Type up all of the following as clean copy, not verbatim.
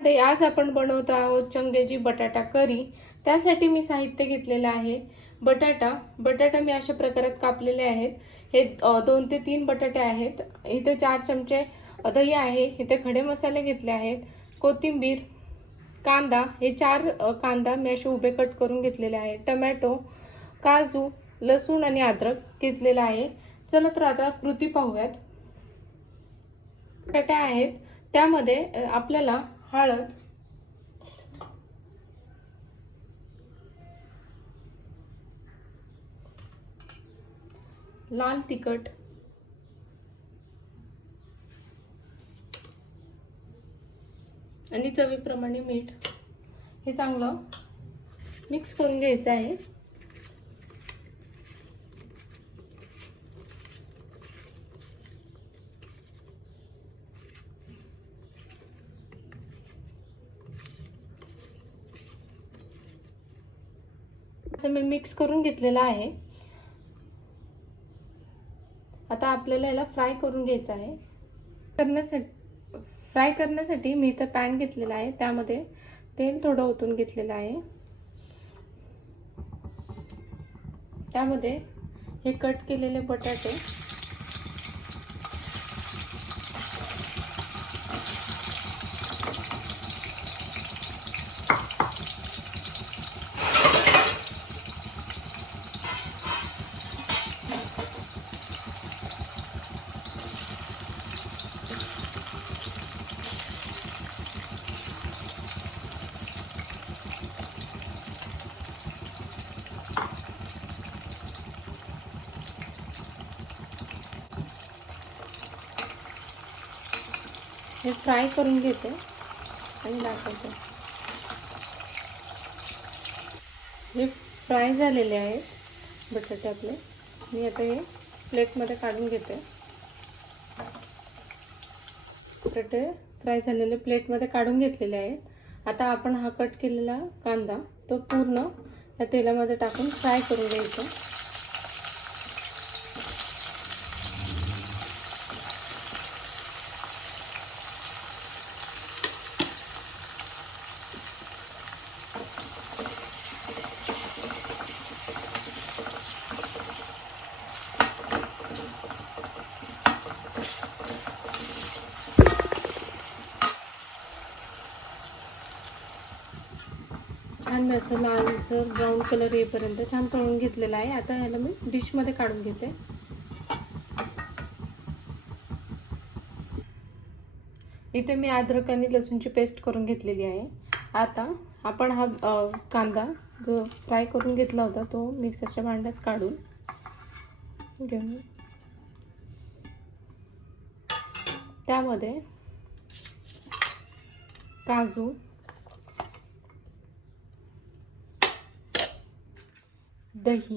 आज आपण बनवत आहोत चंगेजी बटाटा करी। त्यासाठी मी साहित्य घेतलेले आहे। बटाटा मी अशा प्रकारात कापलेले आहेत। हे 2 ते 3 बटाटे आहेत। इथे 4 चमचे दही आहे। इथे खडे मसाले घेतले आहेत। कोथिंबीर, कांदा, हे 4 कांदा मी असे उभे कट करून घेतलेले आहे। टोमॅटो, काजू, लसूण आणि अद्रक घेतलेला आहे। चला तर आता कृती पाहूयात। बटाटे आहेत त्यामध्ये आपल्याला हळद, लाल तिखट, आणि चवीप्रमाणे मीठ हे चांगलं मिक्स करून घ्यायचं आहे। असं मी मिक्स करून घेतलेला आहे। आता आपल्याला याला फ्राय करून घ्यायचं आहे। फ्राय करण्यासाठी मी इथे पॅन घेतलेला आहे। त्यामध्ये तेल थोडं ओतून घेतलेलं आहे। त्यामध्ये हे कट केलेले बटाटे हे फ्राय करून घेते आणि दाखवते। हे फ्राय झालेले आहेत बटाटे आपले। मी आता हे प्लेटमध्ये काढून घेते। बटाटे फ्राय झालेले प्लेटमध्ये काढून घेतलेले आहेत। आता आपण हा कट केलेला कांदा तो पूर्ण या तेलामध्ये टाकून फ्राय करून घ्यायचा। छान मी असं लालसर ब्राऊन कलर येईपर्यंत छान तळून घेतलेला आहे। आता याला मी डिशमध्ये काढून घेते। इथे मी अद्रक आणि लसूणची पेस्ट करून घेतलेली आहे। आता आपण हा कांदा जो फ्राय करून घेतला होता तो मिक्सरच्या भांड्यात काढून घेऊन त्यामध्ये काजू, दही,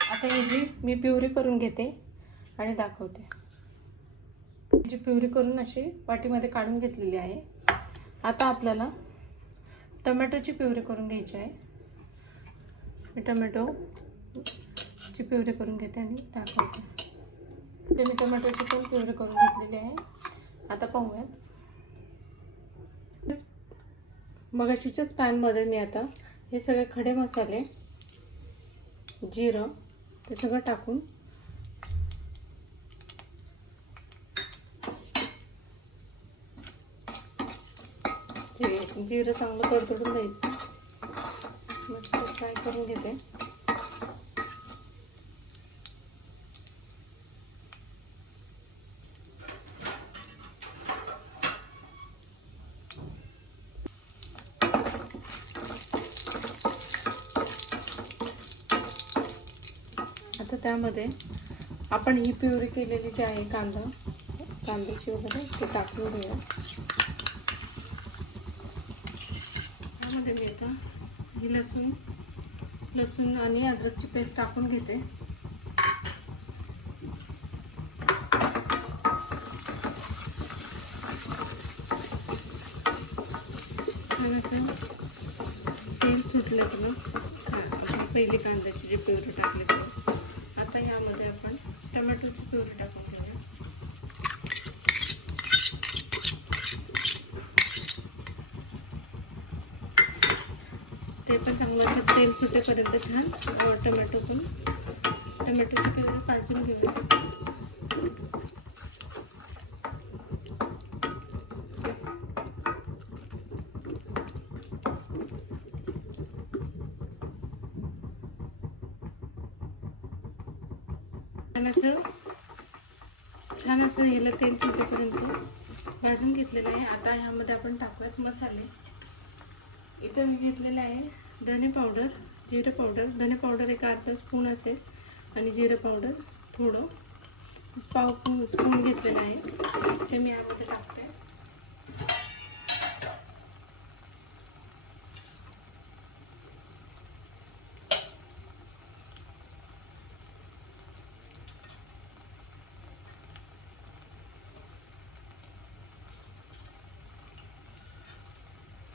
आता ही जी मी प्युरी करून घेते आणि दाखवते। जी प्युरी करून अशी वाटीमध्ये काढून घेतलेली आहे। आता आपल्याला टोमॅटोची प्युरी करून घ्यायची आहे। मी टोमॅटोची प्युरी करून घेते आणि दाखवते। ते मी टोमॅटोची पण प्युरी करून घेतलेली आहे। आता पाहूयात। मगाशीच्याच पॅनमध्ये मी आता हे सगळे खडे मसाले, जिरं ते सगळं टाकून जिरं चांगलं तडतडून द्यायचं। मस्त फ्राय करून घेते। आता त्यामध्ये आपण ही प्युरी केलेली जी आहे कांद्याची वगैरे ते टाकून घेऊया। त्यामध्ये मी आता ही लसूण आणि अद्रकची पेस्ट टाकून घेते। तेल सुटलं की पहिली कांद्याची जी प्युरी टाकली ते. आता यामध्ये आपण टोमॅटोची प्युरी टाकून घेऊया. ते पण चांगलं असं तेल सुटेपर्यंत छान टोमॅटोची प्युरी भाजून घेऊया. छान असं ह्याला तेल सुटेपर्यंत भाजून घेतलेलं आहे. आता ह्यामध्ये आपण टाकूयात मसाले. इथं मी घेतलेलं आहे धने पावडर, जिरे पावडर. धने पावडर एक अर्धा स्पून असेल आणि जिरे पावडर थोडं पाव स्पून घेतलेलं आहे, ते मी यामध्ये टाकते.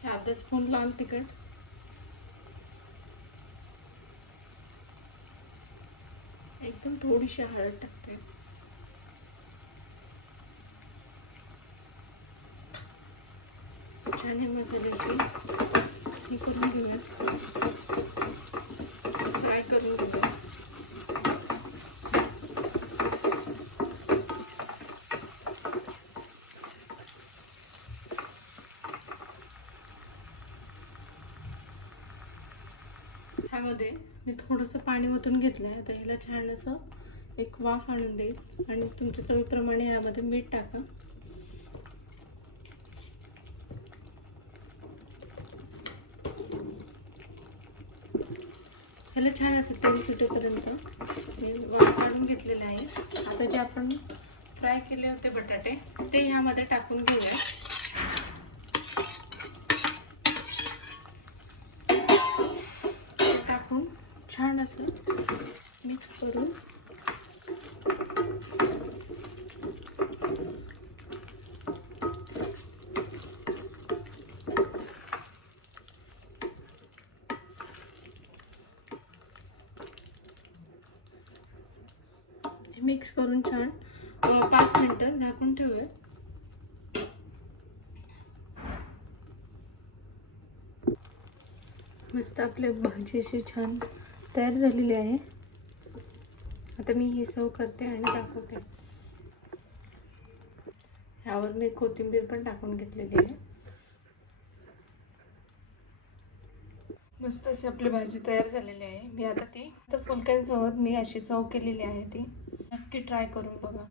अर्धा स्पून लाल तिखट, एकदम थोडीशी हळद टाकते. छान हे मसाल्याची हे करून घेऊया, फ्राय करून घेऊया. ह्यामध्ये मी थोडंसं पाणी ओतून घेतलं आहे. आता ह्याला छान असं एक वाफ आणून देईल आणि तुमच्या चवीप्रमाणे ह्यामध्ये मीठ टाका. ह्याला छान असं तेल सुटेपर्यंत वाफ काढून घेतलेले आहे. आता जे आपण फ्राय केले होते बटाटे ते ह्यामध्ये टाकून घेऊया. टाकून छान असं मिक्स करून मिक्स करून छान 5 मिनिटं झाकून ठेवूया. मस्त आपली भाजी अशी छान तयार झालेली आहे. आता मी हे सर्व करते आणि दाखवते. ह्यावर मी कोथिंबीर पण टाकून घेतलेली आहे. मस्त अशी आपली भाजी तयार झालेली आहे. मी आता ती फुलक्यांसोबत मी अशी सर्व केलेली आहे. ती नक्की ट्राय करून बघा.